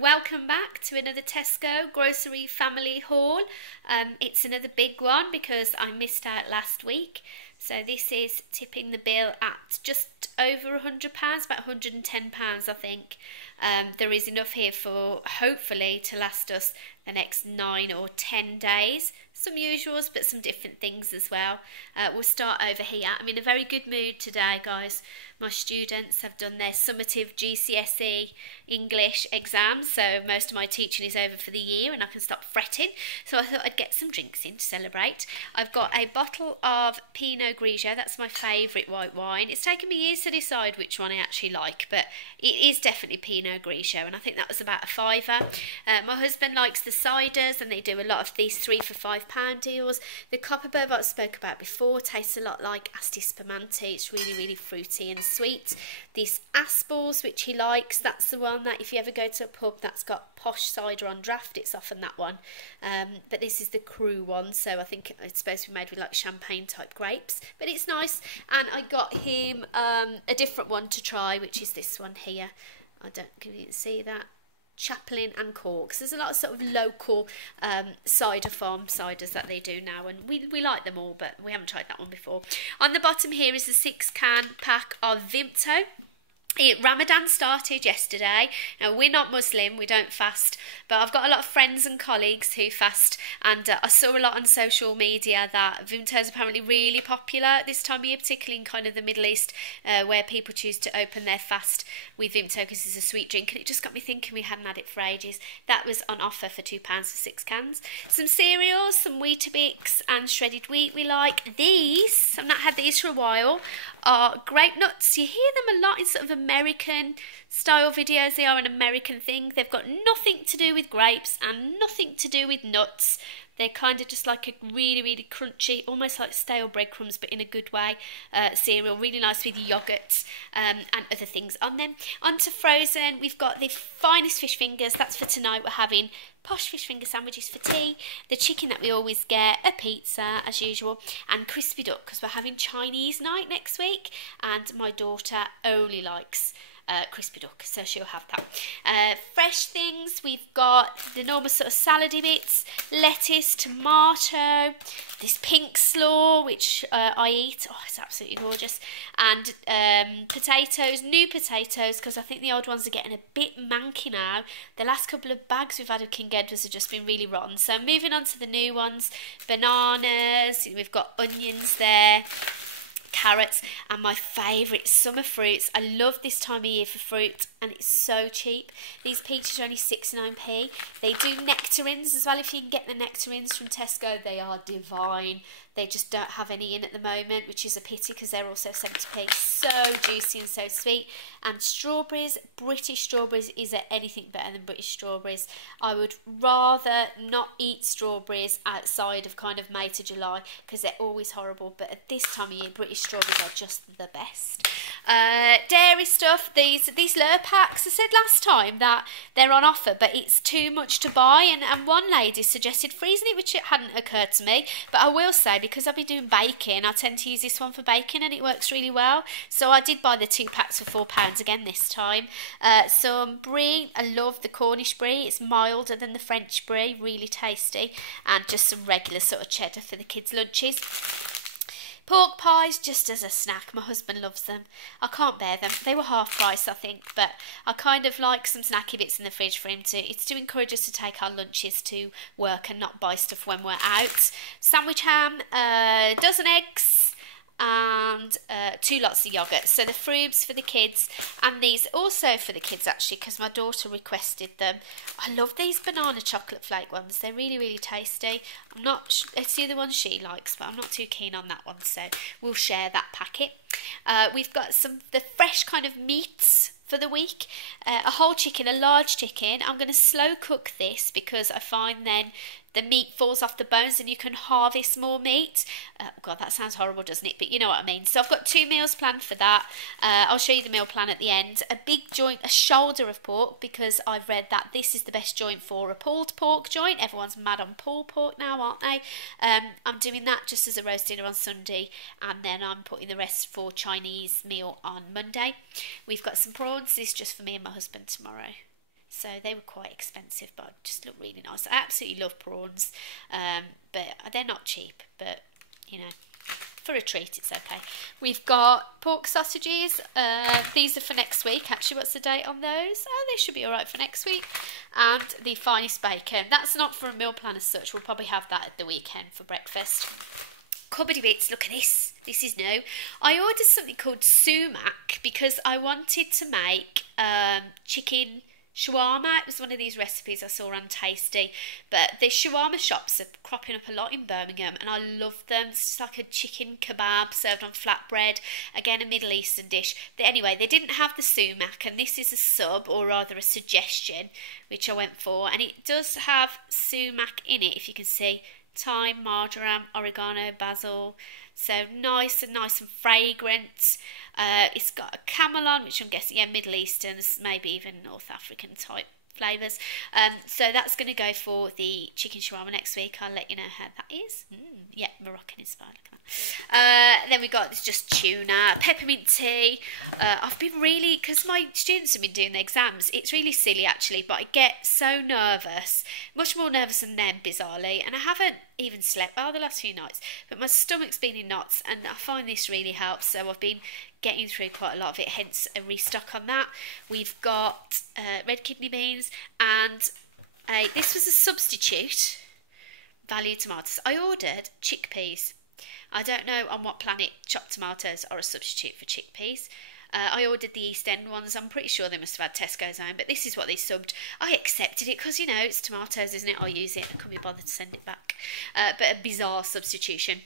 welcome back to another Tesco Grocery Family Haul. It's another big one because I missed out last week. So this is tipping the bill at just over £100, about £110 I think. There is enough here for hopefully to last us the next 9 or 10 days. Some usuals but some different things as well. We'll start over here. I'm in a very good mood today, guys. My students have done their summative GCSE English exams, so most of my teaching is over for the year and I can stop fretting. So I thought I'd get some drinks in to celebrate. I've got a bottle of Pinot Grigio. That's my favourite white wine. It's taken me years to decide which one I actually like, but it is definitely Pinot Grigio, and I think that was about a fiver. My husband likes the ciders, and they do a lot of these 3 for £5 deals. The Copperberg I spoke about before tastes a lot like Asti Spumante. It's really, really fruity and sweet. This Aspels, which he likes, that's the one that if you ever go to a pub that's got posh cider on draft, it's often that one. But this is the Cru one, so I think it's supposed to be made with like champagne type grapes, but it's nice. And I got him a different one to try, which is this one here. I don't know if you can see that. Chaplin and Corks. There's a lot of sort of local cider farm ciders that they do now, and we like them all, but we haven't tried that one before. On the bottom here is a 6-can pack of Vimto. Ramadan started yesterday. Now, we're not Muslim, we don't fast, but I've got a lot of friends and colleagues who fast, and I saw a lot on social media that Vimto is apparently really popular at this time of year, particularly in kind of the Middle East, where people choose to open their fast with Vimto because it's a sweet drink, and it just got me thinking we hadn't had it for ages. That was on offer for £2 for 6 cans. Some cereals, some Weetabix and shredded wheat we like. These, I've not had these for a while, are grape nuts. You hear them a lot in sort of American style videos. They are an American thing. They've got nothing to do with grapes and nothing to do with nuts. They're kind of just like a really, really crunchy, almost like stale breadcrumbs, but in a good way, cereal. Really nice with yoghurt and other things on them. On to frozen, we've got the finest fish fingers. That's for tonight. We're having posh fish finger sandwiches for tea, the chicken that we always get, a pizza as usual, and crispy duck because we're having Chinese night next week, and my daughter only likes crispy duck, so she'll have that. Fresh things, we've got the normal sort of salady bits, lettuce, tomato, this pink slaw which I eat, oh it's absolutely gorgeous, and potatoes, new potatoes, because I think the old ones are getting a bit manky now. The last couple of bags we've had of King Edwards have just been really rotten, so moving on to the new ones. Bananas, we've got onions there, carrots, and my favourite, summer fruits. I love this time of year for fruit, and it's so cheap. These peaches are only 69p. They do nectarines as well. If you can get the nectarines from Tesco, they are divine. They just don't have any in at the moment, which is a pity because they're also 70p. So juicy and so sweet. And strawberries, British strawberries, is there anything better than British strawberries? I would rather not eat strawberries outside of kind of May to July because they're always horrible, but at this time of year, British strawberries are just the best. Dairy stuff, these Lure packs, I said last time that they're on offer, but it's too much to buy, and one lady suggested freezing it, which it hadn't occurred to me, but I will say, because I've been doing baking, I tend to use this one for baking and it works really well. So I did buy the 2 packs for £4 again this time. Some brie, I love the Cornish brie, it's milder than the French brie, really tasty, and just some regular sort of cheddar for the kids' lunches. Pork pies, just as a snack. My husband loves them. I can't bear them. They were half price, I think, but I kind of like some snacky bits in the fridge for him to. It's to encourage us to take our lunches to work and not buy stuff when we're out. Sandwich ham, dozen eggs, and 2 lots of yoghurt. So the Froobs for the kids, and these also for the kids actually because my daughter requested them. I love these banana chocolate flake ones. They're really, really tasty. I'm not, it's the other one she likes, but I'm not too keen on that one, so we'll share that packet. We've got the fresh kind of meats for the week. A whole chicken, a large chicken. I'm going to slow cook this because I find then the meat falls off the bones and you can harvest more meat. God, that sounds horrible, doesn't it? But you know what I mean. So I've got 2 meals planned for that. I'll show you the meal plan at the end. A big joint, a shoulder of pork, because I've read that this is the best joint for a pulled pork joint. Everyone's mad on pulled pork now, aren't they? I'm doing that just as a roast dinner on Sunday, and then I'm putting the rest for Chinese meal on Monday. We've got some prawns. This is just for me and my husband tomorrow. So they were quite expensive, but just look really nice. I absolutely love prawns, but they're not cheap, but you know, for a treat it's okay. We've got pork sausages. These are for next week. Actually, what's the date on those? Oh, they should be all right for next week. And the finest bacon. That's not for a meal plan as such. We'll probably have that at the weekend for breakfast. Cupboardy bits, look at this. This is new. I ordered something called sumac because I wanted to make chicken shawarma. It was one of these recipes I saw on Tasty. But the shawarma shops are cropping up a lot in Birmingham and I love them. It's like a chicken kebab served on flatbread. Again, a Middle Eastern dish. Anyway, they didn't have the sumac, and this is a sub, or rather a suggestion, which I went for. And it does have sumac in it, if you can see. Thyme, marjoram, oregano, basil. So nice and fragrant. It's got a camel on, which I'm guessing, yeah, Middle Eastern, maybe even North African type flavours. So that's going to go for the chicken shawarma next week. I'll let you know how that is. Yeah, Moroccan inspired. Then we got just tuna, peppermint tea. I've been really, because my students have been doing their exams, it's really silly actually, but I get so nervous, much more nervous than them, bizarrely, and I haven't even slept well the last few nights, but my stomach's been in knots, and I find this really helps, so I've been getting through quite a lot of it, hence a restock on that. We've got red kidney beans, and this was a substitute, value tomatoes. I ordered chickpeas. I don't know on what planet chopped tomatoes are a substitute for chickpeas. I ordered the East End ones. I'm pretty sure they must have had Tesco's own, but this is what they subbed. I accepted it because, you know, it's tomatoes, isn't it? I'll use it. I couldn't be bothered to send it back. But a bizarre substitution.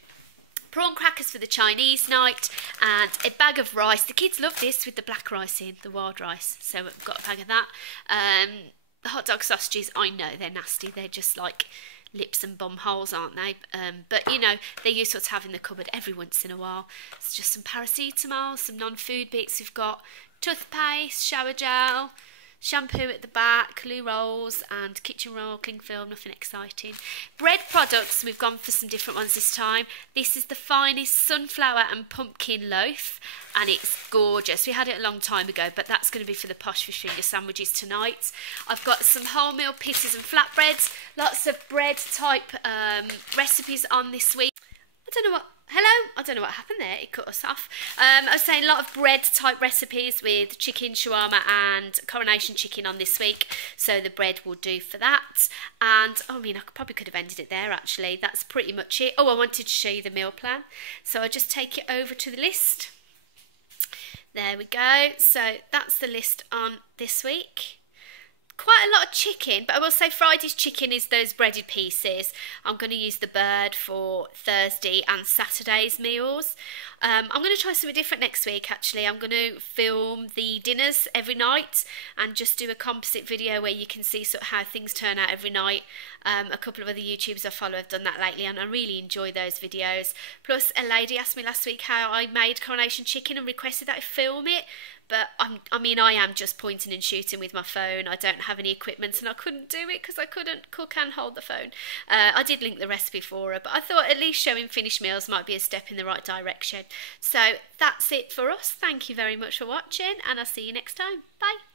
Prawn crackers for the Chinese night, and a bag of rice. The kids love this with the black rice in, the wild rice. So I've got a bag of that. The hot dog sausages, I know they're nasty. They're just like lips and bum holes, aren't they? But you know, they're useful to have in the cupboard every once in a while. It's just some paracetamol, some non-food bits. We've got toothpaste, shower gel, shampoo at the back, loo rolls and kitchen roll, cling film, nothing exciting. Bread products, we've gone for some different ones this time. This is the finest sunflower and pumpkin loaf, and it's gorgeous. We had it a long time ago, but that's going to be for the posh fish finger sandwiches tonight. I've got some wholemeal pittas and flatbreads, lots of bread type recipes on this week. I don't know what... Hello? I don't know what happened there. It cut us off. I was saying a lot of bread type recipes with chicken shawarma and coronation chicken on this week. So the bread will do for that. And, I mean, I probably could have ended it there actually. That's pretty much it. Oh, I wanted to show you the meal plan. So I'll just take it over to the list. There we go. So that's the list on this week. Quite a lot of chicken, but I will say Friday's chicken is those breaded pieces. I'm going to use the bird for Thursday and Saturday's meals. I'm going to try something different next week actually. I'm going to film the dinners every night and just do a composite video where you can see sort of how things turn out every night. A couple of other YouTubers I follow have done that lately and I really enjoy those videos. Plus a lady asked me last week how I made coronation chicken and requested that I film it. But I am just pointing and shooting with my phone. I don't have any equipment and I couldn't do it because I couldn't cook and hold the phone. I did link the recipe for her, but I thought at least showing finished meals might be a step in the right direction. So that's it for us. Thank you very much for watching and I'll see you next time. Bye.